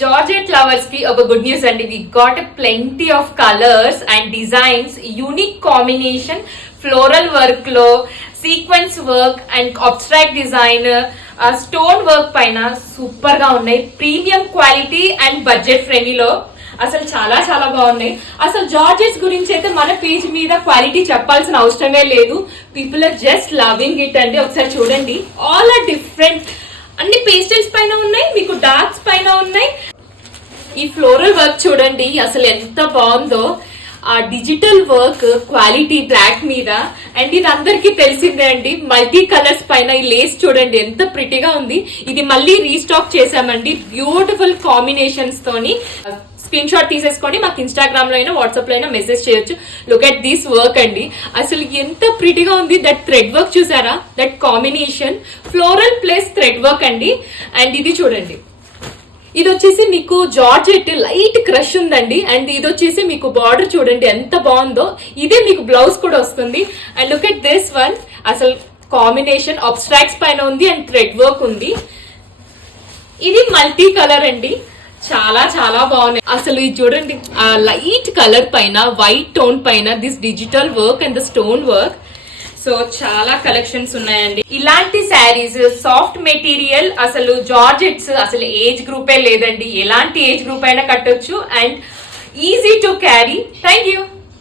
Georgette lovers కి ఒక good news అండి. We got a plenty of colours and designs, unique combination, floral work లో sequence work and abstract design, stone work పైన super గా ఉన్నాయి. Premium quality and budget ఫ్రెండ్లీలో అసలు చాలా చాలా బాగున్నాయి. అసలు జార్జెట్స్ గురించి అయితే మన పేజ్ మీద క్వాలిటీ చెప్పాల్సిన అవసరమే లేదు. People are just loving it అండి. ఒకసారి చూడండి, ఆల్ ఆర్ డిఫరెంట్. అన్ని పేస్టల్స్ పైన ఉన్నాయి, మీకు డార్క్స్ పైన ఉన్నాయి. ఈ ఫ్లోరల్ వర్క్ చూడండి అసలు ఎంత బాగుందో. ఆ డిజిటల్ వర్క్ క్వాలిటీ బ్లాక్ మీద, అండ్ ఇది అందరికి తెలిసిందే అండి. మల్టీ కలర్స్ పైన ఈ లేస్ చూడండి ఎంత ప్రిటీగా ఉంది. ఇది మళ్ళీ రీస్టాక్ చేసామండి బ్యూటిఫుల్ కాంబినేషన్స్ తోని. స్క్రీన్ షాట్ తీసేసుకోండి, మాకు ఇన్స్టాగ్రామ్ లో అయినా వాట్సాప్ లో అయినా మెసేజ్ చేయొచ్చు. లుక్ అట్ దిస్ వర్క్ అండి, అసలు ఎంత ప్రిటీగా ఉంది. దట్ థ్రెడ్ వర్క్ చూసారా, that combination floral plus thread work అండి. అండ్ ఇది చూడండి, ఇది వచ్చేసి మీకు జార్జెట్ లైట్ క్రష్ ఉందండి. అండ్ ఇది వచ్చేసి మీకు బార్డర్ చూడండి ఎంత బాగుందో. ఇదే మీకు బ్లౌజ్ కూడా వస్తుంది. And look at this one, అసలు కాంబినేషన్ అబ్స్ట్రాక్ట్స్ పైన ఉంది అండ్ థ్రెడ్ వర్క్ ఉంది. ఇది మల్టీ కలర్ అండి, చాలా చాలా బాగున్నాయి. అసలు ఇది చూడండి, ఆ లైట్ కలర్ పైన వైట్ టోన్ పైన this digital work and the stone work. So చాలా కలెక్షన్స్ ఉన్నాయండి. ఇలాంటి శారీస్ సాఫ్ట్ మెటీరియల్, అసలు జార్జెట్స్ అసలు ఏజ్ గ్రూపే లేదండి. ఎలాంటి ఏజ్ గ్రూప్ అయినా కట్టొచ్చు and easy to carry. Thank you.